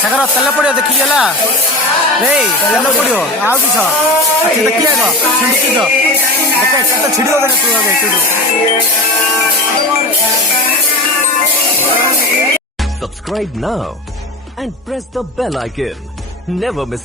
ସାଗର ତେଲ ପଡ଼ିବ ଦେଖିକି ହେଲା ଏଇ ତେଲ ପଡ଼ିବ ଆଉ କିସ ଦେଖି ଆଗ ଛିଣ୍ଡିକି ଦେଖ କେତେ ଛିଡ଼ିବ ଦେଖ ତୁ ଆଗେ ଛିଡ଼ୁ Subscribe now and press the bell icon. Never miss